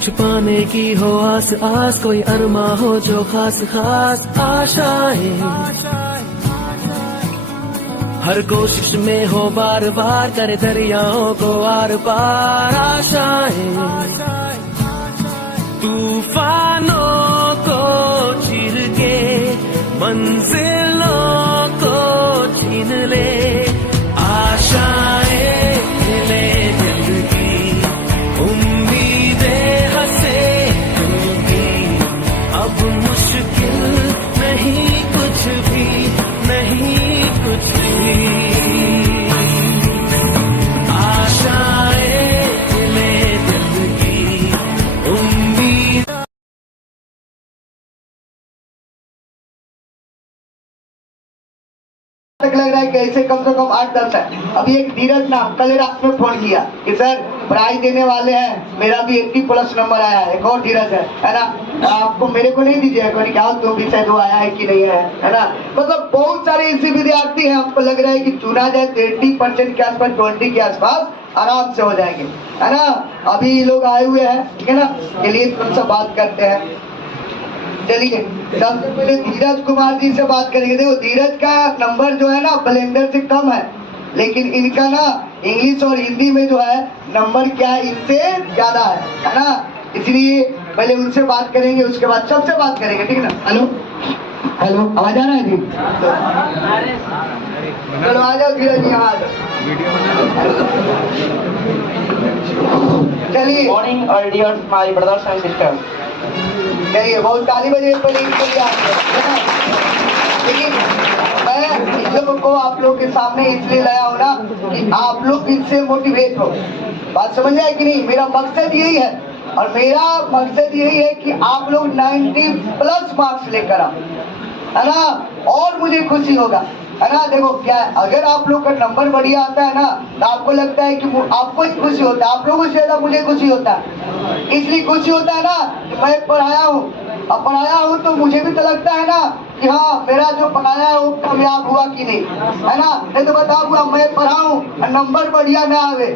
कुछ पाने की हो आस आस, कोई अरमा हो जो खास खास आशाएं, हर कोशिश में हो बार बार करे दरियाओं को आर पार आशाएं, तूफानों को चीर के मंजिलों को छीन ले, आशाएं खिले दिल की, उम्मीदें हंसे दिल की, अब मुश्किल नहीं कुछ भी, नहीं कुछ भी, आशाएं खिले दिल की, उम्मीद। लग रहा है कि ऐसे कम से कम 8-10 है। अभी एक धीरज ना कल रात में फोन किया कि सर प्राइज देने वाले हैं, मेरा भी 80+ नंबर आया है। एक और धीरज है ना, आपको मेरे को नहीं दीजिएगा, कोई क्या तुम भी शायद वो आया है कि नहीं है ना। मतलब बहुत सारे ऐसे विद्यार्थी हैं, आपको लग रहा है कि चुना जाए तो 80% के आसपास, 20 के आसपास आराम से हो जाएंगे, है ना। अभी लोग आए हुए हैं, ठीक है ना, चलिए थोड़ा सा बात करते हैं। चलिए सबसे पहले धीरज कुमार जी से बात करेंगे। देखो धीरज का नंबर जो है ना ब्लेंडर से कम है, लेकिन इनका ना इंग्लिश और हिंदी में जो है नंबर क्या है इनसे ज्यादा है ना। इसलिए पहले उनसे बात करेंगे, उसके बाद सबसे बात करेंगे, ठीक है ना। हेलो हेलो, आवाज आ रहा है जी? चलो आ जाओ धीरज जी, आवाज। चलिए morning all dear my brothers and sisters. चलिए बहुत ताली बजे पहले इनके लिए लेकिन मैं इन लोगों को आप लोग के सामने इसलिए लाया हूँ ना कि आप लोग इससे मोटिवेट हो। बात समझ आए कि नहीं? मेरा मकसद यही है, और मेरा मकसद यही है कि आप लोग 90+ मार्क्स लेकर आओ, है ना, और मुझे खुशी होगा, है ना। देखो क्या है, अगर आप लोग का नंबर बढ़िया आता है ना तो आपको लगता है कि आपको ही खुशी होता है, आप लोगों से ज्यादा मुझे खुशी होता है। इसलिए खुशी होता है ना कि मैं पढ़ाया हूँ, अब पढ़ाया हूँ तो मुझे भी तो लगता है ना कि हाँ मेरा जो पढ़ाया है वो कामयाब हुआ कि नहीं, है ना। नहीं तो बताऊंगा मैं पढ़ाऊँ नंबर बढ़िया ना आवे,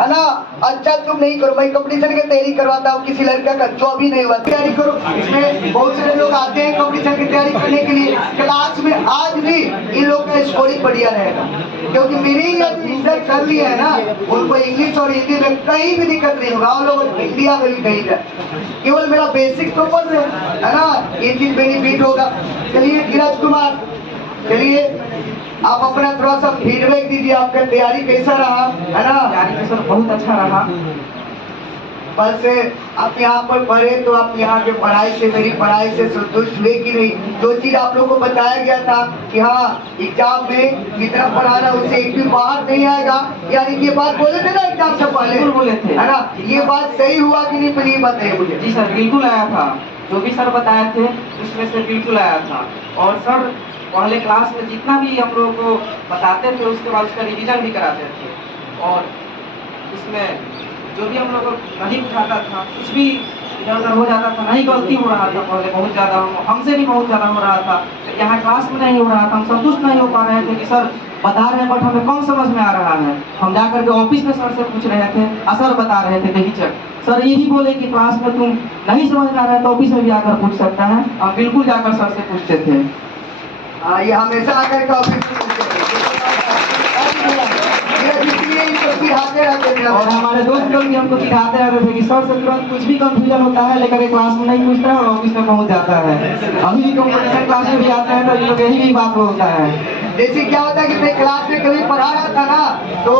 है ना, अच्छा तुम नहीं करो। मैं कंपटीशन की तैयारी करवाता हूँ किसी लड़का का जो अभी नहीं हुआ, तैयारी करो। इसमें बहुत सारे लोग आते हैं कंपटीशन की तैयारी करने के लिए, क्लास में आज भी इन लोग का स्कोरिंग बढ़िया रहेगा, क्योंकि मेरे ही इज्जत कर लिया है ना, उनको इंग्लिश और हिंदी में कहीं भी दिक्कत नहीं होगा, ऑल ओवर इंडिया में भी कहीं का, केवल मेरा बेसिक तो पढ़ रहे है ना, ये चीज बेनिफिट होगा। चलिए धीरज कुमार, चलिए आप अपना थोड़ा सा फीडबैक दीजिए, आपका तैयारी कैसा रहा, है ना। तैयारी सर बहुत अच्छा रहा। बस आप यहाँ पर पढ़े तो आप यहाँ के पढ़ाई से, मेरी पढ़ाई से संतुष्ट हुए कि नहीं? जो चीज आप लोगों को बताया गया था कि हाँ एग्जाम में जितना पढ़ाना उससे एक भी बाहर नहीं आएगा, यानी ये बात बोले थे ना एग्जाम से पहले, बोले थे, है ना, ये बात सही हुआ कि नहीं पहले बताइए मुझे। जी सर बिल्कुल आया था, जो भी सर बताए थे उसमें से बिल्कुल आया था। और सर पहले क्लास में जितना भी हम लोगों को बताते थे उसके बाद उसका रिवीजन भी कराते थे, और उसमें जो भी हम लोग को नहीं बुझाता था, कुछ भी इधर उधर हो जाता था, नहीं गलती हो रहा था, पहले बहुत ज़्यादा हमसे भी बहुत ज़्यादा हो रहा था, यहाँ क्लास में नहीं हो रहा था, हम संतुष्ट नहीं हो पा रहे थे कि सर बता रहे हैं बट हमें कम समझ में आ रहा है। हम जाकर के ऑफिस में सर से पूछ रहे थे, सर बता रहे थे बेहिचक, सर यही बोले कि क्लास में तुम नहीं समझ में आ रहा है तो ऑफिस में भी आकर पूछ सकता है। हम बिल्कुल जाकर सर से पूछते थे। ये हमेशा आकर के ऑफिस और हमारे दोस्त लोग भी हमको सिखाते रहते थे कि सर से तुरंत कुछ भी कंफ्यूजन होता है लेकर के क्लास में नहीं पूछता है और ऑफिस में पहुंच जाता है। अभी भी कंपटीशन क्लास में भी आते हैं तो ये लोग यही बात होता है। जैसे क्या होता है कि मैं क्लास में कभी पढ़ा रहा था ना तो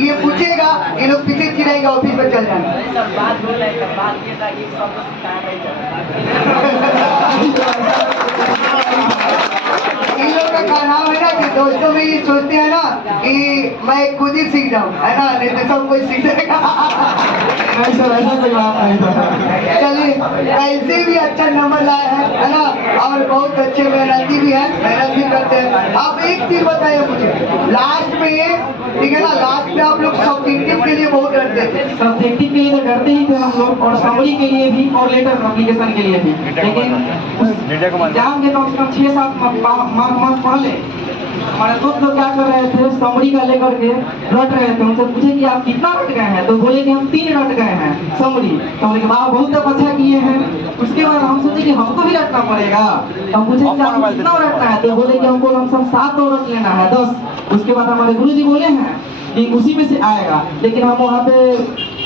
ये पूछेगा, ये लोग पीछे चिड़ेंगे, ऑफिस में चल जाएंगे। इन लोग का कहना है ना कि दोस्तों में ये सोचते हैं ना कि मैं खुद ही सीख जाऊँ, है ना, नहीं तो सब कोई सीख जाएगा। चलिए ऐसे भी अच्छा नंबर लाए है ना, और बहुत अच्छे मेहनती भी है, मेहनत भी करते हैं। आप एक चीज बताइए मुझे, लास्ट में ठीक है ना, लास्ट में आप लोग सब्जेक्टिव के लिए बहुत डरते थे। सब्जेक्टिव के लिए तो डरते ही थे हम लोग, और समरी के लिए भी और लेटर एप्लीकेशन के लिए भी, लेकिन एग्जाम के कम से कम 6-7 मार्क पढ़ ले हमारे दोस्त लोग क्या कर रहे थे, समरी का लेकर के रट रहे थे। उनसे पूछे कि आप कितना रट गए हैं, तो बोले कि हम 3 रट गए हैं समरी। तो बोले कि वाह बहुत अच्छा किए हैं। उसके बाद हम सोचे कि हमको भी रटना पड़ेगा। तो हम पूछे कि आपको कितना रटना है, तो बोले कि हमको लमसम 7 और रट लेना है 10। उसके बाद हमारे गुरुजी बोले हैं कि उसी में से आएगा। लेकिन हम वहाँ पे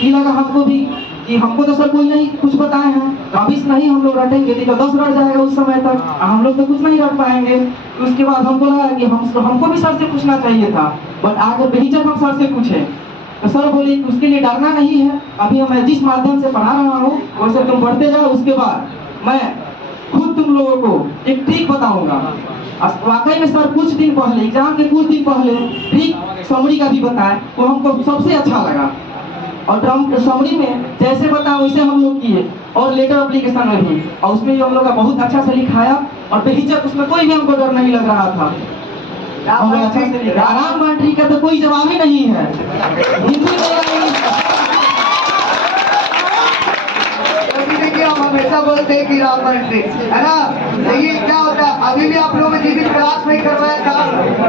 ये लगा हमको भी कि हमको तो सर कोई नहीं कुछ बताए हैं, अभी नहीं हम लोग रटेंगे तो 10 रट जाएगा उस समय तक, हम लोग तो कुछ नहीं रट पाएंगे। तो उसके बाद हमको लगा कि हमको भी सर से पूछना चाहिए था, बट आगे बेहिचक हम सर से पूछे। तो सर बोले उसके लिए डरना नहीं है, अभी मैं जिस माध्यम से पढ़ा रहा हूँ वैसे तुम पढ़ते जाओ, उसके बाद मैं खुद तुम लोगों को एक ट्रिक बताऊंगा। वाकई में सर कुछ दिन पहले, एग्जाम के कुछ दिन पहले ट्रिक समरी का भी बताया, वो हमको सबसे अच्छा लगा। और ड्रम समरी में जैसे बताया वैसे हम लोग किए, और लेटर एप्लीकेशन में भी, और उसमें भी हम लोग का बहुत अच्छा से लिखाया, और बेहिचक उसमें कोई भी हमको डर नहीं लग रहा था। आराम बांट्री का तो कोई जवाब ही नहीं है। हिंदी देखिए हम हमेशा बोलते हैं कि राम बांट्री है ना। देखिए क्या होता है, अभी भी आप लोगों ने जिस दिन क्लास में करवाया था,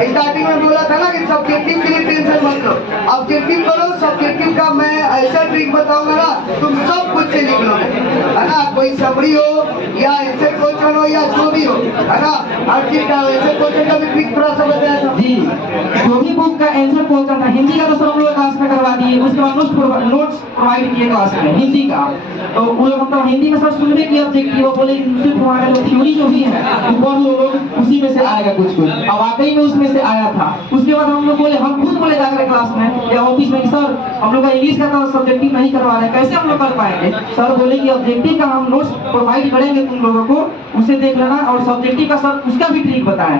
स्टार्टिंग में बोला था ना कि सब्जेक्टिव के लिए टेंशन मत लो, ऑब्जेक्टिव करो। सब्जेक्टिव का मैं ऐसा ट्रिक बताऊंगा ना, तुम सब कुछ से लिख लो है ना। कोई समरी हो या ऐसे क्वेश्चन हो या जो भी हो है ना, हर चीज का ऐसे क्वेश्चन का भी ट्रिक थोड़ा सा बताया था जी। जो भी बुक का आंसर क्वेश्चन था, हिंदी का तो सब लोग क्लास में करवा दिए, उसके बाद नोट्स प्रोवाइड किए क्लास में हिंदी का। तो वो लोग मतलब हिंदी में सर सुनने की ऑब्जेक्टिव बोले सिर्फ हमारा जो थ्योरी जो भी है वो पढ़ लो लोग, उसी में से आएगा कुछ कुछ, और वाकई में उसमें से आया था। उसके बाद हम लोग बोले, हम खुद बोले जाकर क्लास में या ऑफिस में कि सर हम लोग का इंग्लिश का तो सब्जेक्टिव नहीं करवा रहे, कैसे हम लोग कर पाएंगे। सर बोले कि ऑब्जेक्टिव का हम नोट्स प्रोवाइड करेंगे तुम लोगों को, उसे देख लेना, और सब्जेक्टिव का सर उसका भी ट्रिक बताएं।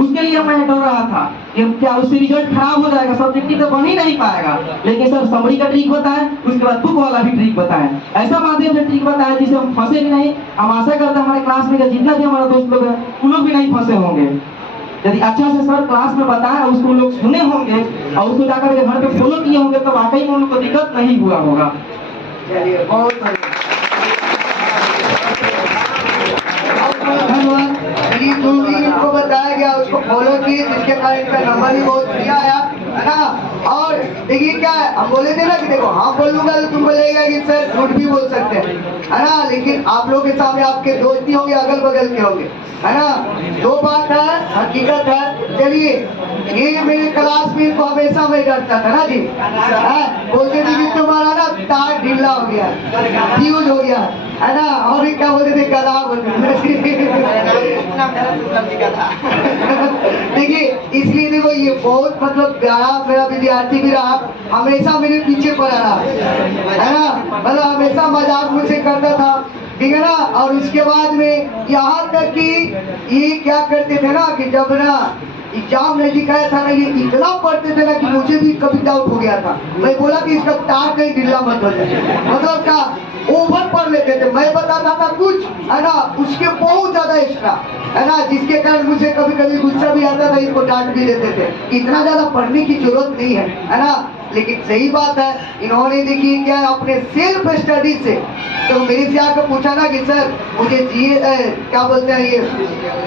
उसके लिए मैं डर रहा था कि क्या उससे रिजल्ट खराब हो जाएगा, सब्जेक्टिव तो बन ही नहीं पाएगा। लेकिन सर समरी का ट्रिक बताएं, उसके बाद बुक वाला भी ट्रिक बताएं, ऐसा माध्यम से ट्रिक बताएं जिससे हम फंसे भी नहीं। हम आशा करते हैं हमारे क्लास में जितना भी हमारे दोस्त लोग हैं वो लोग भी नहीं फंसे होंगे। यदि अच्छा से सर क्लास में बताया, उसको लोग सुने होंगे और उसको जाकर के घर पे फॉलो किए होंगे, तो वाकई में उनको दिक्कत नहीं हुआ होगा। चलिए बहुत धन्यवाद। जो भी इनको बताया गया उसको फॉलो किए, जिसके कारण इनका नंबर भी बहुत बढ़िया आया है ना। और देखिए क्या है, हम बोले थे ना कि देखो हाँ बोलूंगा तो तुम बोलेगा कि सर झूठ भी बोल सकते हैं है ना, लेकिन आप लोग के सामने आपके दोस्ती होंगे, अगल बगल के होंगे है ना। दो बात है, हकीकत है। चलिए ये मेरे क्लास में इनको हमेशा मैं डरता था ना जी, बोलते थे कि तुम्हारा ना तार ढीला हो गया, फ्यूज हो गया है ना, और क्या बोलते थे गधा बोलते। देखिए इसलिए देखो ये बहुत मतलब प्यारा मेरा विद्यार्थी भी रहा, हमेशा मेरे पीछे पड़ा रहा है ना, मतलब हमेशा मजाक मुझसे करता था, ठीक है ना। और उसके बाद में यहाँ तक कि ये क्या करते थे ना कि जब ना एग्जाम नहीं दिखाया था ना, ये इतना पढ़ते थे ना कि मुझे भी कभी डाउट हो गया था। मैं बोला कि इसका तार कहीं ढीला मत हो जाए, मतलब क्या ओवर पढ़ लेते थे। मैं बताता था कुछ है ना, उसके बहुत ज्यादा एक्स्ट्रा है ना, जिसके कारण मुझे कभी कभी गुस्सा भी आता था, इनको डांट भी देते थे। इतना ज्यादा पढ़ने की जरूरत नहीं है ना। लेकिन सही बात है, इन्होंने देखिए क्या अपने सेल्फ स्टडी से, तो मेरे से आकर पूछा ना कि सर मुझे क्या बोलते हैं ये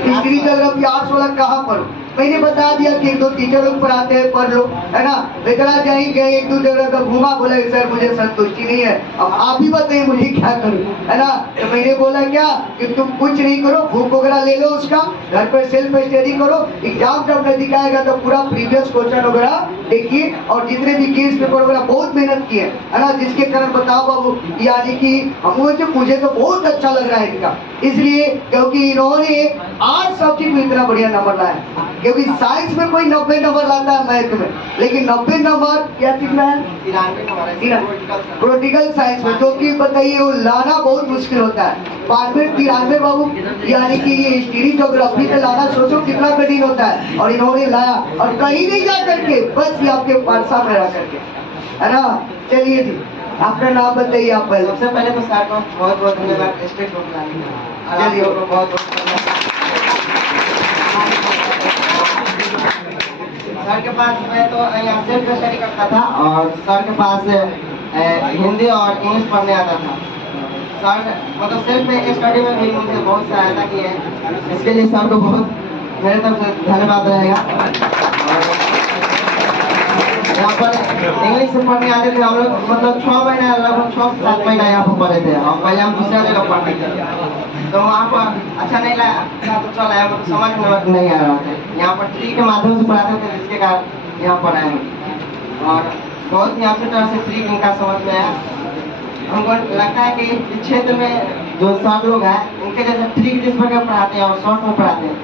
हिस्ट्री जोग्राफी आर्ट्स वाला कहाँ पढ़ूं, मैंने बता दिया कि 1-2 टीचर लोग पढ़ाते हैं, पढ़ लो है ना। बेतरा जाएंगे 1-2 जगह का घूमा, बोला सर मुझे संतुष्टि नहीं है, अब आप ही बताइए मुझे क्या करूं है ना। तो मैंने बोला क्या कि तुम कुछ नहीं करो, बुक वगैरह ले लो, उसका घर पर सेल्फ स्टडी करो, एग्जाम जब नजदीक आएगा तो पूरा प्रीवियस क्वेश्चन वगैरह देखिए, और जितने भी केस पेपर वगैरह बहुत मेहनत किए है ना, जिसके कारण बताओ बाबू यानी कि मुझे तो बहुत अच्छा लग रहा है इनका, इसलिए क्योंकि इन्होंने 8 सब्जेक्ट में इतना बढ़िया नंबर लाया। क्योंकि साइंस में कोई 90 नंबर लाता है मैथ में, लेकिन 90 नंबर क्या चीज में है, प्रोटिकल साइंस में, जो कि बताइए वो लाना बहुत मुश्किल होता है। 93 बाबू, यानी कि ये हिस्ट्री ज्योग्राफी पे लाना सोचो कितना कठिन होता है, और इन्होंने लाया, और कहीं नहीं जा करके, बस ये आपके पारसा में रह करके है ना। चलिए जी आपका नाम बताइए आप पहले। सबसे पहले तो सर को बहुत बहुत धन्यवाद, स्टेज को चलिए बहुत सर के पास मैं तो यहाँ सेल्फ स्टडी करता था, और सर के पास हिंदी और इंग्लिश पढ़ने आता था। सर मतलब सेल्फ स्टडी में भी मुझे बहुत सहायता की है, इसके लिए सर को बहुत मेरे तरफ से धन्यवाद रहेगा। यहाँ पर इंग्लिश से पढ़ने आते थे हम लोग, मतलब 6 महीना लगभग 6-7 महीना यहाँ पर पढ़े थे। और पहले हम दूसरा जगह पढ़ते थे, तो वहाँ पर अच्छा नहीं लगा तो चल आया, मतलब समझ में नहीं आ रहा था। यहाँ पर फ्री के माध्यम से पढ़ाते थे, जिसके कारण यहाँ पर आए और बहुत ही अच्छी तरह से फ्री इनका समझ में आया। हमको लगता है कि इस क्षेत्र में जो सर लोग हैं उनके जैसे फ्री जिस प्रकार पढ़ाते हैं और शॉर्ट में पढ़ाते हैं,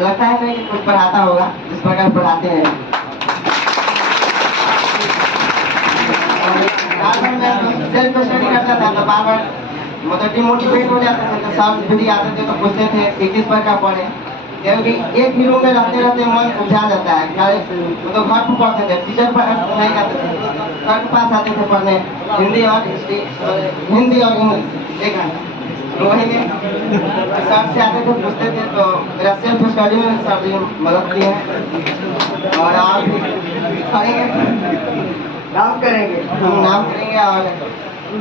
लगता है नहीं कि कुछ पढ़ाता होगा जिस प्रकार पढ़ाते हैं। सेल्फ स्टडी करता था तो बार बार मतलब डिमोटिवेट हो जाता था, तो सर भी आते थे तो पूछते थे कि किस प्रकार पढ़े, क्योंकि एक ही रूम में रहते रहते मन उलझा जाता है। मतलब घर पर पढ़ते थे, टीचर पर नहीं करते थे, सर के पास आते थे पढ़ने हिंदी और इंग्लिश एक घंटा। तो वही में सर से आते थे पूछते थे, तो मेरा सेल्फ स्टडी में सर जी मदद की है। और आप भी करेंगे, नाम करेंगे, हम नाम करेंगे। और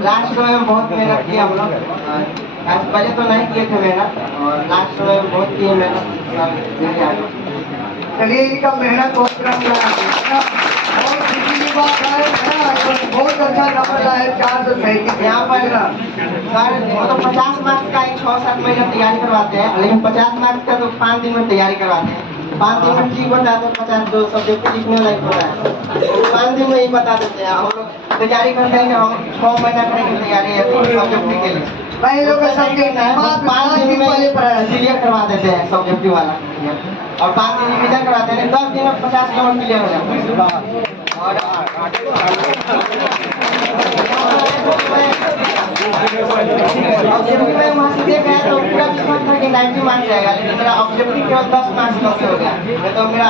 लास्ट समय में बहुत मेहनत की हम लोग, पहले तो नहीं किए थे मेहनत, और लास्ट समय में बहुत किए मेहनत। चलिए इनका मेहनत बहुत कम लगा और खुशी की बात है, बहुत अच्छा नंबर लाए 437। यहाँ पर सर मतलब 50 मार्क्स का 6-7 महीने तैयारी करवाते हैं, लेकिन 50 मार्क्स का तो 5 दिन में तैयारी करवाते हैं। 5 दिन में ठीक होता है तो 50 जो सब्जेक्ट लिखने लायक होता है 5 दिन में ही बता देते हैं। हम लोग तैयारी करते हैं कि हम 6 महीना करेंगे तैयारी सब्जेक्ट के लिए। भाई लोग सब्जेक्ट है 5 दिन में क्लियर करवा देते हैं सब्जेक्टिव वाला, और 5 दिन रिविजन करवाते हैं। 10 दिन में 50 नंबर क्लियर हो जाता है। और ऑब्जेक्टिव में मार्क्स दिए गए तो पूरा विश्वास था कि 90 मार्क्स आएगा, लेकिन मेरा ऑब्जेक्टिव केवल 10 मार्क्स कम हो गया, नहीं तो मेरा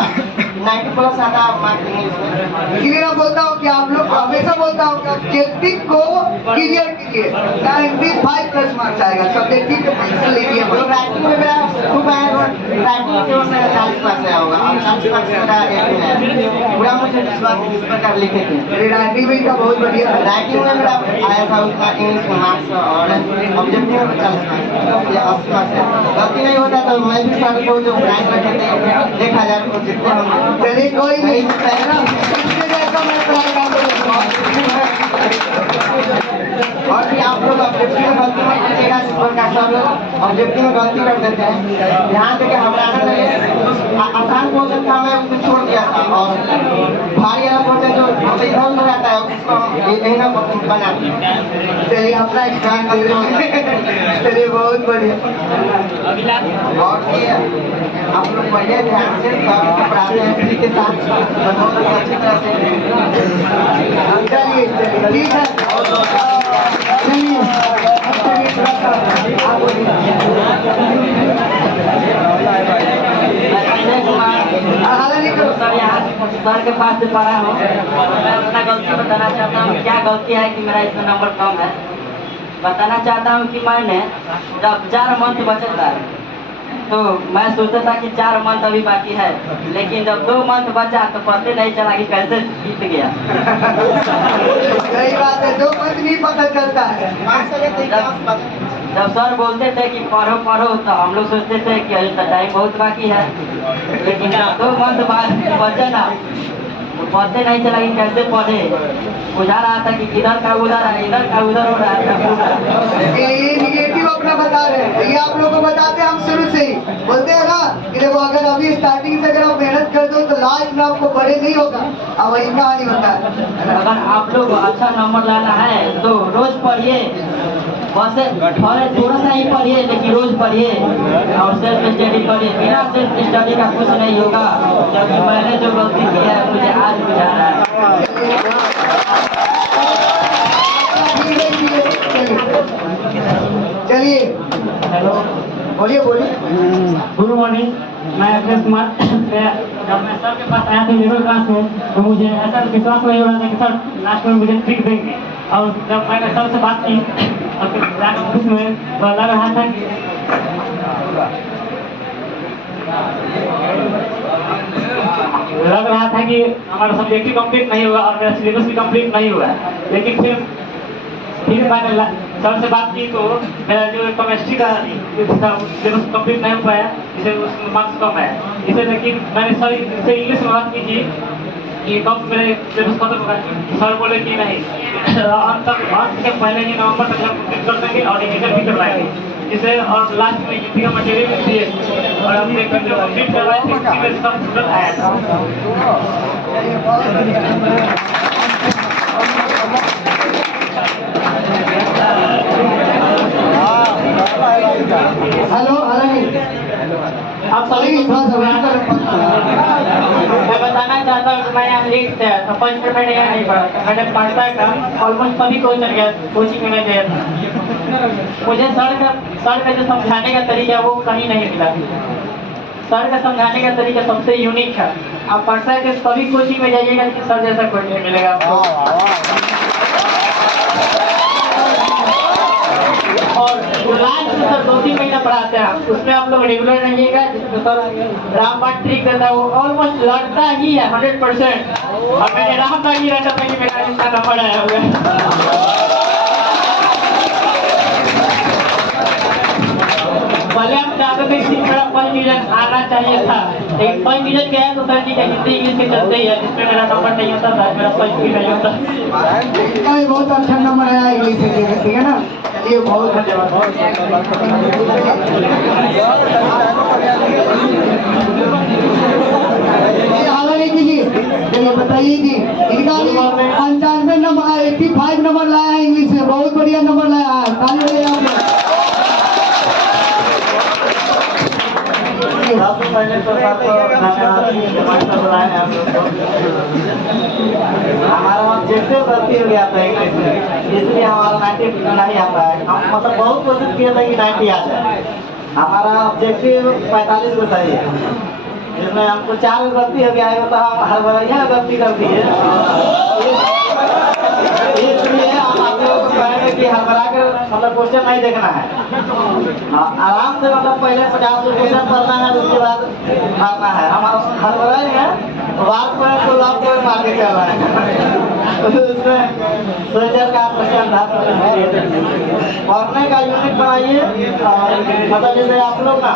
90+ आता मार्क्स इंग्लिश में। इसलिए मैं बोलता हूँ कि आप लोग हमेशा बोलता हूँ कि ऑब्जेक्टिव को क्लियर कीजिए, 95+ मार्क्स आएगा। सब्जेक्टिव के मार्क्स लीजिए। तो राइटिंग में मेरा खूब आया, राइटिंग में केवल मेरा 40 मार्क्स आया होगा, और 40 मार्क्स मेरा पूरा मुझे विश्वास इस प्रकार लिखे थे। राइटिंग में इनका बहुत बढ़िया, राइटिंग में मेरा आया था उसका इंग्लिश में मार्क्स, और ऑब्जेक्टिव में 40 मार्क्स या 80 मार्क्स है। गलती नहीं होता तो मैं भी सर को जो प्राइज रखे थे 1000 को जितने हम। चलिए कोई नहीं, इससे जैसा मैं ट्राई करूँगा। और भी आप लोग ऑब्जेक्टिव में गलती मत कीजिएगा, जिस प्रकार सब लोग ऑब्जेक्टिव में गलती कर देते हैं। ध्यान देके घबराना नहीं, आसान क्वेश्चन था मैं उसको छोड़ दिया था, और भारी वाला क्वेश्चन जो इधर उधर रहता है उसको यही ना बना। चलिए अपना एग्जाम दे रहे। चलिए बहुत बढ़िया। और ये आप लोग बढ़िया ध्यान से सब पढ़ाते हैं फ्री के साथ, बहुत अच्छी तरह से। चलिए ठीक है, चलिए आप बोलिए। सर यहाँ सर के पास से पढ़ा हूँ, मैं अपना गलती बताना चाहता हूँ। क्या गलती है कि मेरा इसमें नंबर कम है, बताना चाहता हूँ कि मैंने जब 4 मंथ बचे था तो मैं सोचा था कि 4 मंथ अभी बाकी है, लेकिन जब 2 मंथ बचा तो पता नहीं चला कि कैसे बीत गया। सही बात है, 2 मंथ नहीं पता चलता है। जब सर बोलते थे कि पढ़ो पढ़ो तो हम लोग सोचते थे कि अभी तक टाइम बहुत बाकी है, लेकिन जब 2 मंथ बाद बचे ना तो पता नहीं चला कि कैसे पढ़े। बुझा रहा था कि इधर का उधर है, इधर का उधर हो रहा था। ये निगेटिव अपना बता रहे हैं, ये आप लोगों को बताते हैं हम शुरू से ही बोलते हैं ना कि देखो अगर अभी स्टार्टिंग से अगर आप मेहनत कर दो तो लास्ट में आपको बड़े नहीं होगा। अब वही कहानी होता है। अगर आप लोग अच्छा नंबर लाना है तो रोज पढ़िए, बस थोड़ा सा ही पढ़िए, लेकिन रोज पढ़िए और सेल्फ स्टडी पढ़िए। बिना सेल्फ स्टडी का कुछ नहीं होगा, क्योंकि मैंने जो गलती की है मुझे आज बुझा रहा है। चलिए बोलिए बोलिए। गुड मॉर्निंग, मैं अखिलेश कुमार। जब मैं सर के पास आया था लेवल क्लास में तो मुझे ऐसा विश्वास नहीं हो रहा था कि सर लास्ट में मुझे ट्रिक देंगे। और जब मैंने सर से बात की और फिर जाकर ऑफिस में तो लग रहा था कि हमारा सब्जेक्ट भी कंप्लीट नहीं हुआ और मेरा सिलेबस भी कंप्लीट नहीं हुआ। लेकिन फिर मैंने सर से बात की तो मेरा जो केमिस्ट्री का सिलेबस कंप्लीट नहीं हो पाया, जिसे मार्क्स कम है इसे। लेकिन मैंने सर से इंग्लिश में बात की थी कि कब मेरे सिलेबस खत्म होगा। सर बोले कि नहीं, हम तक अंत के पहले ही नवंबर तक हम कंप्लीट कर देंगे और डिजिटल भी करवाएंगे जिसे, और लास्ट में हिंदी का मटेरियल भी दिए और हमने जो कंप्लीट करवाए थे उसी में सब स्टूडेंट आया था। हेलो आप सभी मैं बताना चाहता हूँ कि मैं यहाँ लेट से आया था, फर्स्ट पेमेंट यहाँ नहीं पड़ा था। मैंने पढ़ता था ऑलमोस्ट सभी को चल गया, कोचिंग में गया था। मुझे सर का जो समझाने का तरीका है वो कहीं नहीं मिला। सर का समझाने का तरीका सबसे यूनिक है। आप पढ़ता के सभी कोचिंग में जाइएगा लेकिन सर जैसा कोई नहीं मिलेगा आपको। और लास्ट में सर 2-3 महीना पढ़ाते हैं, उसमें आप लोग रेगुलर रहिएगा। जिसमें सर रामबाण ट्रिक करता है, वो ऑलमोस्ट लड़ता ही है 100%। और मैंने रामबाण ही रहता था कि मेरा इतना नंबर आया हुआ। पहले हम चाहते थे कि मेरा फर्स्ट डिवीजन आना चाहिए था, लेकिन फर्स्ट डिवीजन गया तो सर जी का हिंदी इंग्लिश के चलते ही है, जिसमें मेरा नंबर नहीं होता था, मेरा फर्स्ट भी नहीं होता। बहुत अच्छा नंबर आया इंग्लिश से, ठीक है ना। चलिए बहुत धन्यवाद। चलिए बताइए जी, इनका 95 नंबर 85 नंबर लाया है इंग्लिश से, बहुत बढ़िया नंबर लाया है। ताली बजाइए आप लोग। सबसे पहले तो हमारा ऑब्जेक्टिव गलती हो गया था इंग्लिश में, इसलिए हमारा 90 नहीं आता है। हम मतलब बहुत कोशिश किए थे कि 90 आ जाए। हमारा ऑब्जेक्टिव 45 को सही है, जिसमें हमको 4 गलती हो गया है, तो हम हर बढ़िया गलती कर दी है। इसलिए हम आप लोगों को कहेंगे कि हड़बड़ा कर मतलब क्वेश्चन नहीं देखना है, आराम से मतलब पहले 50 क्वेश्चन पढ़ना है, उसके बाद मारना है। हम हड़बड़ाएंगे बात पर तो आपको मार के चल रहा है। उसमें सोल्जर का क्वेश्चन था, पढ़ने का यूनिट बनाइए। मतलब जैसे आप लोग ना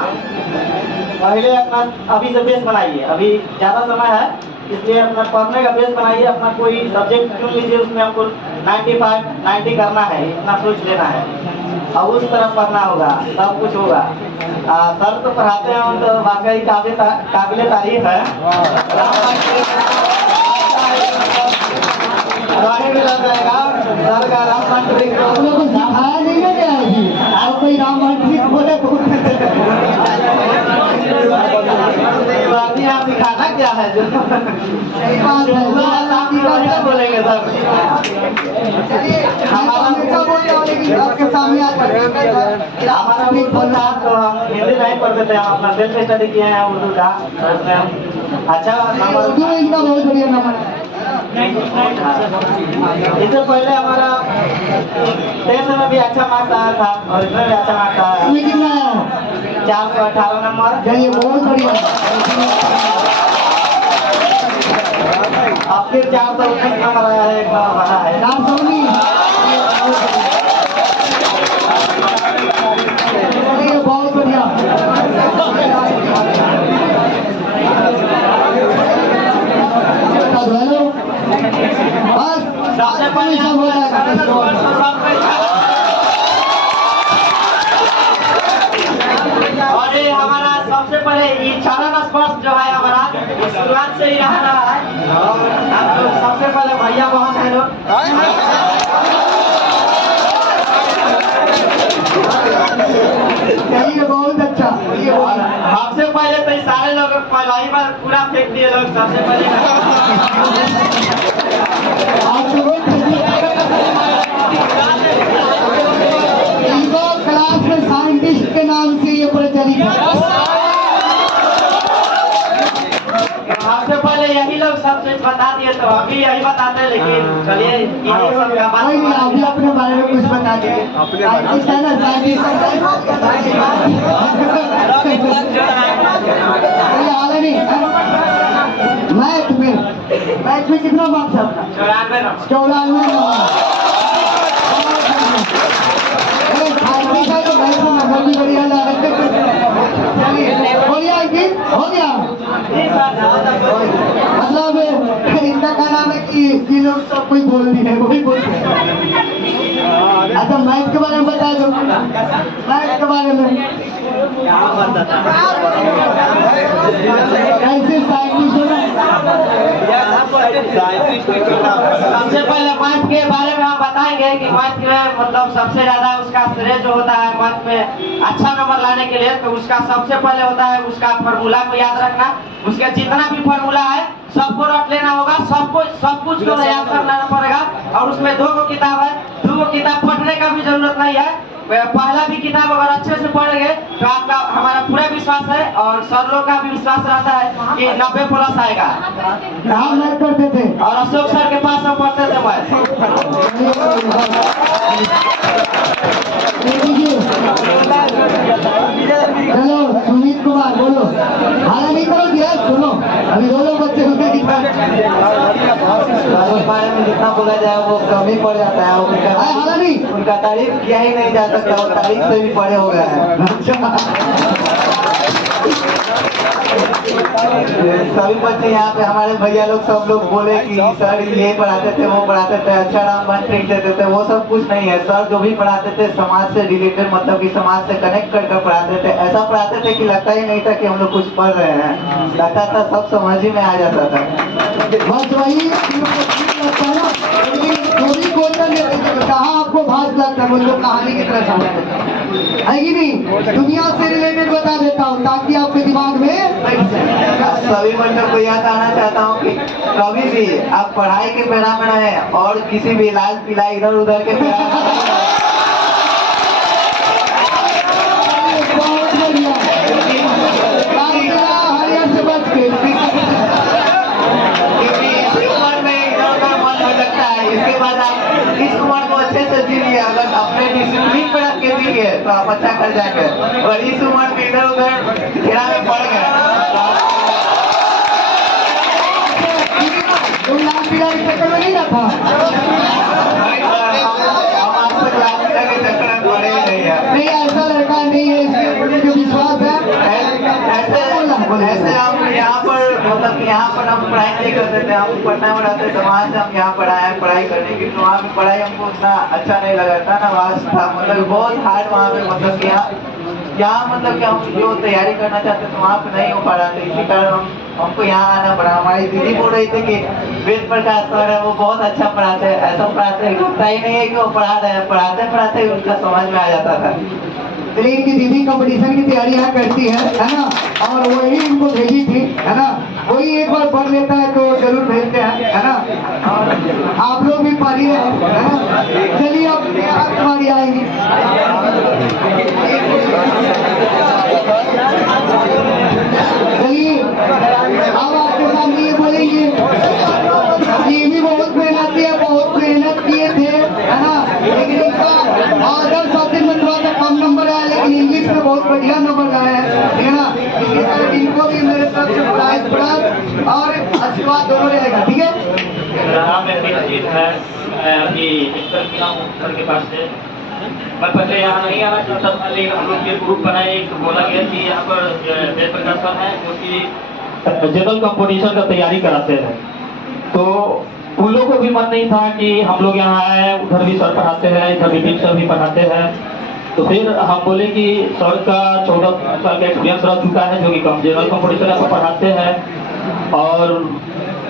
पहले अपना अभी से बेस बनाइए, अभी ज़्यादा समय है इसलिए अपना पढ़ने का बेस बनाइए। अपना कोई सब्जेक्ट चुन लीजिए, उसमें हमको 95 90 करना है, इतना सोच लेना है और उस तरफ पढ़ना होगा, सब कुछ होगा। सर तो पढ़ाते हैं तो वाकई काबिल तारीफ है। भी लग जाएगा सर का रामबाण ट्रिक आप लोग को सिखाया नहीं ना गया है जी, आप कोई रामबाण ट्रिक बोले तो आप सिखाना क्या है जो सही बात है, बोलेंगे सर। हमारा लेकिन आपके सामने हमारा भी बोलता तो हम हिंदी नहीं पढ़ते थे, हम अपना सेल्फ स्टडी किए हैं उर्दू का, उसमें हम अच्छा उर्दू में इनका बहुत बढ़िया नंबर है। इससे पहले हमारा 10th में भी अच्छा मार्क्स आया था और इसमें भी अच्छा मार्क्स आया है, कितना है? 418 नंबर। चलिए बहुत बढ़िया। अब फिर 419 नंबर आया है, एक नंबर बढ़ा है। नाम समझी बहुत बढ़िया। बस सबसे पहले सब हो जाएगा। और ये हमारा सबसे पहले ये चरण स्पर्श जो है हमारा शुरुआत से ही रहा है। हम लोग सबसे पहले भैया बहन है लोग, ये बहुत अच्छा। ये सबसे पहले तो सारे लोग पहला ही बार पूरा फेंक दिए लोग सबसे पहले। इनको क्लास में साइंटिस्ट के नाम से ये प्रचलित है। सबसे पहले यही लोग सब चीज बता दिए, तो अभी यही बताते हैं, लेकिन चलिए यही सब का बात। कोई नहीं, अभी अपने बारे में कुछ बता दीजिए। साइंटिस्ट है ना, साइंटिस्ट मैथ में कितना मार्क्स है आपका? 94 नंबर भी बढ़िया ला रहे। चलिए हो गया, हो गया मतलब ये लोग सब कोई बोल रही है, वही बोल रहे हैं। अच्छा मैथ के बारे में बता दो, मैथ के बारे में कैसे साइंटिस्ट होना। सबसे पहले मैथ के बारे में हम बताएंगे कि मैथ में मतलब सबसे ज्यादा उसका श्रेय जो होता है मैथ में अच्छा नंबर लाने के लिए, तो उसका सबसे पहले होता है उसका फार्मूला को याद रखना। उसका जितना भी फार्मूला है सबको रट लेना होगा, सब कुछ को याद करना पड़ेगा। और उसमें 2 किताब है, 2 किताब पढ़ने का भी जरूरत नहीं है। पहला भी किताब अगर अच्छे से पढ़ेंगे तो आपका हमारा पूरा विश्वास है और सर लोग का भी विश्वास रहता है कि 90+ आएगा। कहाँ मैथ करते थे? और अशोक सर के पास हम पढ़ते थे मैथ। चलो सुमित कुमार बोलो, हाला नहीं करो दिया, सुनो अभी 2 बच्चे होते बारे में जितना बोला जाए वो कम ही पड़ जाता है। हाला नहीं, उनका तारीफ किया ही नहीं जा सकता, वो तारीफ से भी परे हो गया है। सभी बच्चे यहाँ पे हमारे भैया लोग सब लोग बोले कि सर ये पढ़ाते थे वो पढ़ाते थे, अच्छा नाम बन ट्रिक देते थे, वो सब कुछ नहीं है। सर जो भी पढ़ाते थे समाज से रिलेटेड, मतलब कि समाज से कनेक्ट कर पढ़ाते थे। ऐसा पढ़ाते थे कि लगता ही नहीं था कि हम लोग कुछ पढ़ रहे हैं, लगता था सब समझ ही में आ जाता था। बस वही जो भी क्वेश्चन कहाँ आपको भाग लगता है वो लोग कहानी की तरह समझ है कि नहीं। दुनिया से रिलेटेड बता देता हूँ ताकि आपके दिमाग में बैठ जाए। सभी बच्चों को यह कहना चाहता हूँ कि कभी भी आप पढ़ाई के पैरा में रहे और किसी भी लाल पीला इधर उधर के पैरा में बहुत बढ़िया, हरियर से बच के इस उम्र में इधर उधर मन हो सकता है। इसके बाद आप इस उम्र को अच्छे से जीलिए। अगर अपने डिसिप्लिन पर रख के दिए तो आप अच्छा कर जाएंगे, और इस उम्र में इधर उधर घेरा में पड़ गए तुम लाल पीला के चक्कर में नहीं रखा। हम आपको लाल पीला के चक्कर में पड़े ही नहीं है। नहीं ऐसा लड़का नहीं है, इसमें मुझे विश्वास है। ऐसे हम यहाँ पर मतलब कि यहाँ पर हम पढ़ाई नहीं करते थे। हम पटना में रहते थे, वहाँ से हम यहाँ पर आए पढ़ाई करने की। तो वहाँ पे पढ़ाई हमको उतना अच्छा नहीं लगा था ना, वहाँ था मतलब बहुत हार्ड वहाँ पे। मतलब कि यहाँ मतलब कि हम जो तैयारी करना चाहते थे वहाँ पे नहीं हो पा रहा था, इसी कारण हमको यहाँ आना पड़ा। हमारी दीदी बोल रही थी कि वेद प्रकाश सर है वो बहुत अच्छा पढ़ाते हैं, ऐसा पढ़ाते हैं, लगता ही नहीं है कि वो पढ़ा रहे हैं। पढ़ाते पढ़ाते उनका समझ में आ जाता था। चलिए इनकी दीदी कंपटीशन की तैयारी यहाँ करती है ना, और वही इनको भेजी थी, है ना। वही एक बार पढ़ लेता है तो जरूर भेजते हैं, है ना। और आप लोग भी पढ़ ही रहे हैं, है ना। चलिए अब तुम्हारी आएगी। चलिए अब आपके सामने ये बोलेंगे, ये भी बहुत मेहनती है, बहुत मेहनत किए थे, है ना। लेकिन इसका अदर सब्जेक्ट में थोड़ा सा कम नंबर आया, लेकिन इंग्लिश में बहुत बढ़िया नंबर लाया है ना। इसके कारण इनको भी मेरे तरफ से प्राइज प्राप्त और आशीर्वाद दोनों रहेगा, ठीक है। के पास से मैं पहले यहाँ नहीं आना चाहता था, लेकिन हम लोग ये ग्रुप बनाए, एक बोला गया कि यहाँ पर वेद प्रकाश सर है जो कि जनरल कंपटीशन का तैयारी कराते हैं। तो उन लोगों को भी मन नहीं था कि हम लोग यहाँ आए, उधर भी सर पढ़ाते हैं, इधर भी सर भी पढ़ाते हैं। तो फिर हम बोले कि सर का 14 साल का एक्सपीरियंस रह चुका है, जो कि जनरल कंपटीशन आपको पढ़ाते हैं, और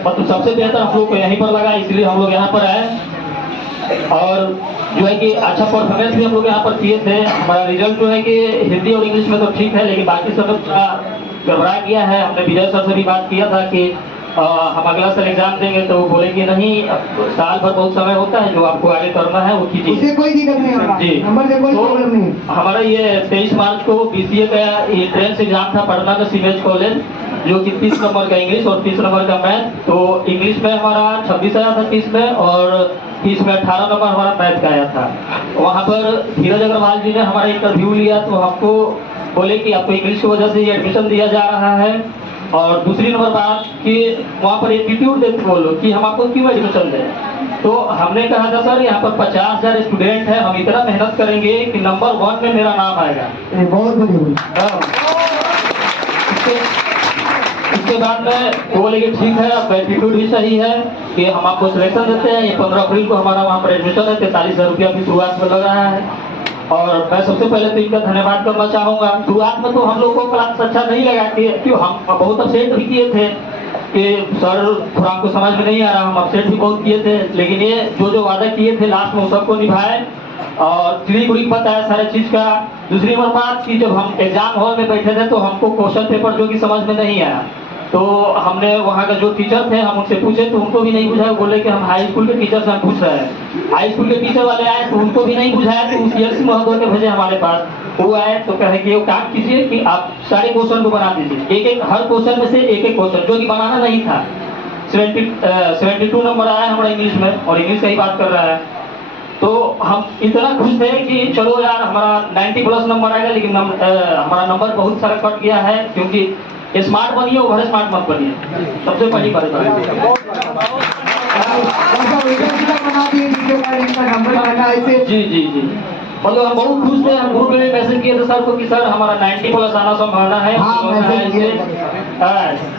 मतलब सबसे बेहतर हम लोग को यहीं पर लगा, इसलिए हम लोग यहाँ पर आए। और जो है कि अच्छा परफॉर्मेंस भी हम लोग यहाँ पर किए थे। हमारा रिजल्ट जो है कि हिंदी और इंग्लिश में तो ठीक है, लेकिन बाकी सब घबरा गया है। हमने विजय सर से भी बात किया था कि हम अगला साल एग्जाम देंगे, तो वो बोले कि नहीं, साल भर बहुत समय होता है, जो आपको आगे करना है वो कीजिए, उसे कोई दिक्कत नहीं होगा जी। नंबर से कोई प्रॉब्लम नहीं। हमारा ये 23 मार्च को BCA का एंट्रेंस एग्जाम था पटना का सीमेज कॉलेज, जो कि 30 नंबर का इंग्लिश और 30 नंबर का मैथ। तो इंग्लिश में हमारा 26 आया था 30 में, और 30 में 18 नंबर हमारा मैथ का आया था। वहाँ पर धीरज अग्रवाल जी ने हमारा इंटरव्यू लिया, तो हमको बोले कि आपको इंग्लिश की वजह से ये एडमिशन दिया जा रहा है। और दूसरी नंबर बात कि वहाँ पर एटीट्यूड देते बोलो कि हम आपको क्यों एडमिशन दें। तो हमने कहा था सर यहाँ पर 50,000 स्टूडेंट है, हम इतना मेहनत करेंगे कि नंबर 1 में मेरा नाम आएगा। बहुत बढ़िया। उसके बाद में वो बोले कि ठीक है, अब एटीट्यूड भी सही है कि हम आपको सिलेक्शन देते हैं। ये 15 अप्रैल को हमारा वहाँ पर एडमिशन है, 43,000 रुपया की शुरुआत में लग रहा है। और मैं सबसे पहले तो इनका धन्यवाद करना चाहूँगा। शुरुआत में तो हम लोग को क्लास अच्छा नहीं लगा कि क्यों, हम बहुत अपसेट भी किए थे कि सर थोड़ा हमको समझ में नहीं आ रहा, हम अपसेट भी बहुत किए थे। लेकिन ये जो वादा किए थे लास्ट में सबको निभाए और ट्रिक व्रिक बताया सारे चीज़ का। दूसरी बात कि जब हम एग्जाम हॉल में बैठे थे तो हमको क्वेश्चन पेपर जो कि समझ में नहीं आया, तो हमने वहाँ का जो टीचर थे हम उनसे पूछे तो उनको भी नहीं बुझाया। बोले कि हम हाई स्कूल के टीचर से हम पूछ रहे हैं। हाई स्कूल के टीचर वाले आए तो उनको भी नहीं बुझाया, तो उस ईयर महोदय के भेजे हमारे पास। वो आए तो कहे कि वो काम कीजिए कि आप सारे क्वेश्चन को बना दीजिए, एक हर क्वेश्चन में से एक क्वेश्चन, जो कि बनाना नहीं था। 72 नंबर आया हमारा इंग्लिश में, और इंग्लिश का ही बात कर रहा है। तो हम इतना खुश थे कि चलो यार हमारा 90+ नंबर आएगा, लेकिन हमारा नंबर बहुत सारा कट गया है, क्योंकि स्मार्ट बनिए ओवर स्मार्ट मत बनिए, सबसे पहली बात। जी जी जी, मतलब हम बहुत खुश थे। हम ग्रुप में मैसेज किए थे सर को कि सर हमारा 90+ आना संभावना है।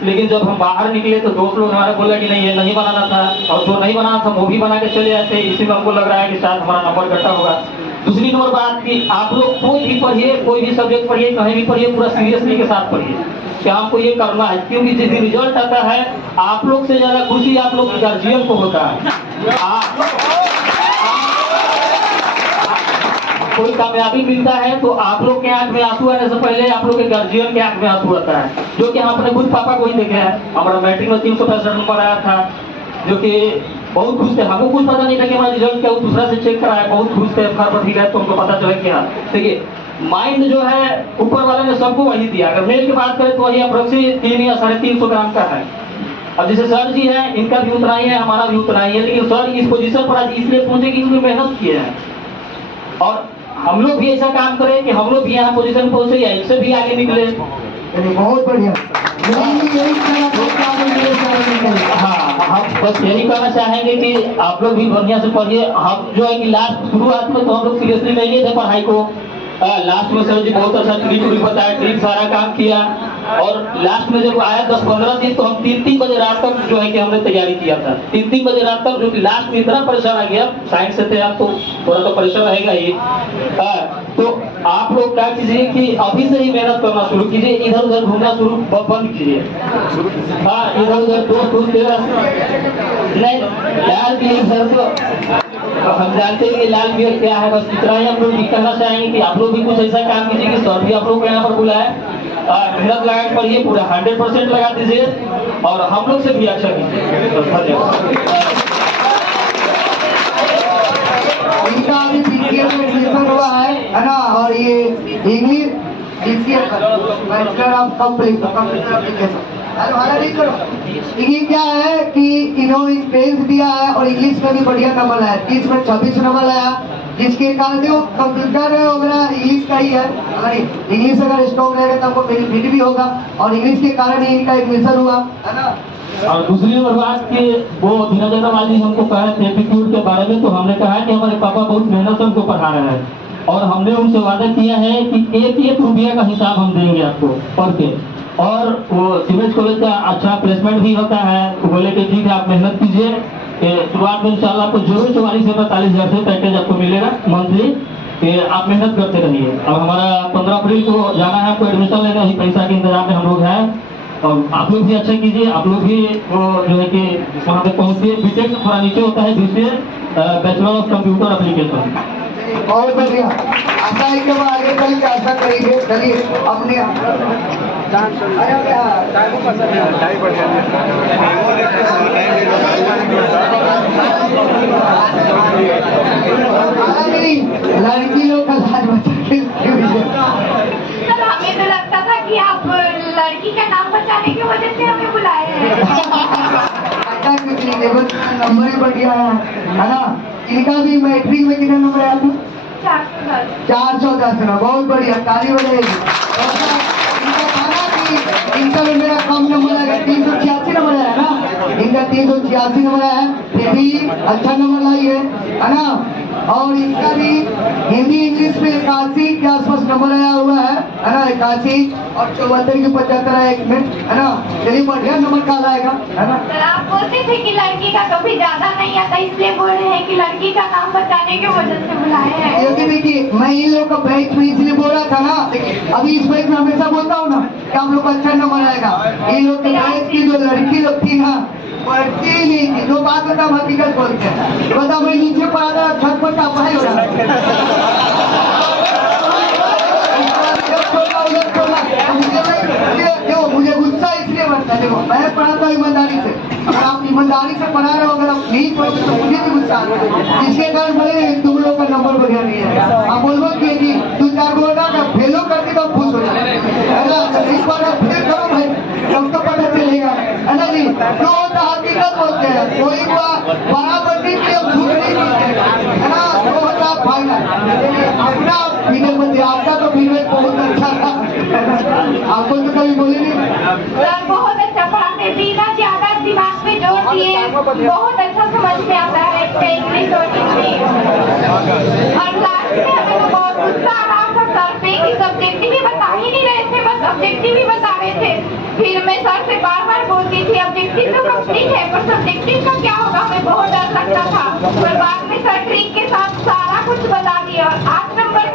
लेकिन जब हम बाहर निकले तो दोस्त लोग हमारे बोला कि नहीं ये नहीं बनाना था, और जो नहीं बनाना था वो भी बना के चले जाते। इसी में हमको लग रहा है कि शायद हमारा नंबर घटा होगा। दूसरी नंबर बात कि आप लोग कोई भी पढ़िए, कोई भी सब्जेक्ट पढ़िए, कहीं भी पढ़िए, पूरा सीरियसली के साथ पढ़िए कि हमको ये करना है, क्योंकि जिस दिन रिजल्ट आता है आप लोग से ज्यादा खुशी आप लोग गार्जियन को होता है। कोई कामयाबी मिलता है तो आप लोग के आंख में आंसू आने से पहले आप लोग के गार्जियन के आंख में आंसू आता है, जो कि हम अपने खुद पापा को ही देखे हैं। हमारा मैट्रिक में 365 नंबर आया था, जो कि बहुत खुश थे। हमको कुछ पता नहीं था कि हमारा रिजल्ट क्या, वो दूसरा से चेक कराया, बहुत खुश थे। घर पर ठीक है तो उनको पता चला क्या। देखिए माइंड जो है ऊपर वाले ने सबको वही दिया। अगर मेल की बात करें तो वही अप्रोक्सीमेट 3 या 350 ग्राम का है। अब जैसे सर जी है, इनका भी उतना ही है, हमारा भी उतना ही है, लेकिन सर इस पोजीशन पर आज इसलिए पहुंचे कि उन्होंने मेहनत किए हैं। और हम लोग भी ऐसा काम करें कि हम लोग भी यहाँ पोजीशन पहुंचे या इससे भी आगे निकले। बहुत बढ़िया। हाँ, हम बस यही कहना चाहेंगे कि आप लोग भी बढ़िया से पढ़िए। हम जो है कि लास्ट शुरुआत में तो हम लोग सीरियसली नहीं लिए थे पढ़ाई को। लास्ट में सर जी बहुत अच्छा ट्रिक बताया, ट्रिक सारा काम किया। और लास्ट में जब आया 10-15 दिन तो हम 3-3 बजे रात तक जो है कि हमने तैयारी किया था। 3-3 बजे रात तक, जो कि लास्ट में इतना परेशान आ गया। साइंस से थे आप तो थोड़ा तो परेशान रहेगा ही। तो आप लोग क्या कीजिए कि अभी से ही मेहनत करना शुरू कीजिए, इधर उधर घूमना शुरू बंद कीजिए। हाँ, इधर उधर दोस्त नहीं, लाल पीली सर तो हम जानते हैं कि लाल पीली क्या है। बस इतना ही हम लोग कहना चाहेंगे कि आप लोग भी कुछ ऐसा काम कीजिए कि सर भी आप लोग को यहाँ पर बुलाए। मेहनत लगा के पढ़िए, पूरा 100% लगा दीजिए, और हम लोग से भी अच्छा कीजिए। धन्यवाद। इनका अभी BCA में एडमिशन हुआ है ना, और ये English BCA bachelor of computer application. नहीं करो। ये क्या है कि इन्होंने पेंस दिया है और इंग्लिश में भी बढ़िया नंबर लाया, 30 में 26 नंबर लाया, जिसके कारण जो कंप्यूटर वगैरह इंग्लिश का ही है। अगर इंग्लिश अगर स्ट्रॉन्ग रहेगा तो हमको बेनिफिट भी होगा, और इंग्लिश के कारण ही इनका एडमिशन हुआ है ना। और दूसरी बात कि वो धीरज वाली हमको कहे थे एप्टीट्यूड के बारे में, तो हमने कहा कि हमारे पापा बहुत मेहनत से हमको पढ़ा रहे हैं, और हमने उनसे वादा किया है कि 1-1 रुपया का हिसाब हम देंगे आपको पढ़ के। और वो सीमेंस कॉलेज का अच्छा प्लेसमेंट भी होता है, तो बोले कि ठीक है आप मेहनत कीजिए, शुरुआत में इंशाल्लाह आपको जरूर 44 से 45 हज़ार से पैकेज आपको मिलेगा मंथली, कि आप मेहनत करते रहिए। अब हमारा 15 अप्रैल को जाना है आपको एडमिशन लेने, ही पैसा के इंतजाम में हम लोग हैं, और आप लोग भी अच्छा कीजिए। आप लोग भी वो जो है कि वहाँ पे पहुँचिए। बीटेक से थोड़ा नीचे होता है, BCA bachelor of computer application. बहुत बढ़िया। आशा है कि हम आगे चल के ऐसा करेंगे। चलिए अपने लड़की लोग का लाज बचा के सर, हमें तो लगता था कि आप लड़की का नाम बचाने की वजह से हमें बुलाए हैं। ऐसा कुछ नहीं, देखो नंबर ही बढ़िया है ना। इनका भी मैट्रिक में कितना नंबर आया था? 410 ना, बहुत बढ़िया, ताली बजाएगी। इनका था कि इनका भी मेरा कम नंबर आया, 386 नंबर आया ना, इनका 386 नंबर आया, फिर भी अच्छा नंबर लाई है ना। और इसका भी हिंदी इंग्लिश में 81 के आसपास नंबर आया हुआ है ना, 81 और 74 की 75 है, 1 मिनट है ना। चलिए बढ़िया नंबर का आएगा है ना। सर आप बोलते थे कि लड़की का कभी ज्यादा नहीं आता, इसलिए बोल रहे हैं कि लड़की का नाम बताने की वजह से बुलाए हैं। क्योंकि देखिए मैं इन लोग का बैच में इसलिए बोल रहा था ना, देखिए अभी इस बैच में हमेशा बोलता हूँ ना कि आप लोग का अच्छा नंबर आएगा। इन लोग के बैच की जो लड़की लोग थी ना पढ़ती ही नहीं थी। जो बात बता हम हकीकत बोलते हैं, बता मैं नीचे पढ़ा था, छत पर का पढ़ाई हो रहा मुझे गुस्सा इसलिए बनता है। देखो मैं पढ़ाता हूँ ईमानदारी से, अगर आप ईमानदारी से पढ़ा रहे हो, अगर आप नहीं पढ़ोगे तो मुझे भी गुस्सा आता है। जिसके कारण भले तुम लोग का नंबर बढ़िया नहीं है। आप बोलो कि 2-4 बोल रहा फेलो करके तो खुश हो जाए, इस बार फेल करो भाई, तब तो पता चलेगा है ना जी। जो होता हकीकत बोलते हैं, कोई बराबरी के लिए झूठ नहीं बोलते है ना। जो होता फाइनल अपना फीडर बच्चे, आपका तो फीडर बहुत अच्छा था, आपको तो कभी बोले नहीं। सर बहुत अच्छा पढ़ाते, बिना ज्यादा दिमाग पे जोर दिए बहुत अच्छा समझ में आता है इंग्लिश और हिंदी। और लास्ट में हमें तो बहुत गुस्सा आ रहा था सर पे कि सब्जेक्टिव ही बता ही नहीं रहे थे, बस ऑब्जेक्टिव ही बता रहे थे। फिर मैं सर से बार-बार बोलती थी ऑब्जेक्टिव तो कंप्लीट है, पर सब्जेक्टिव का क्या होगा, हमें बहुत डर लगता था। पर बाद में सर ट्रिक के साथ सारा कुछ बता दिया और 8 नंबर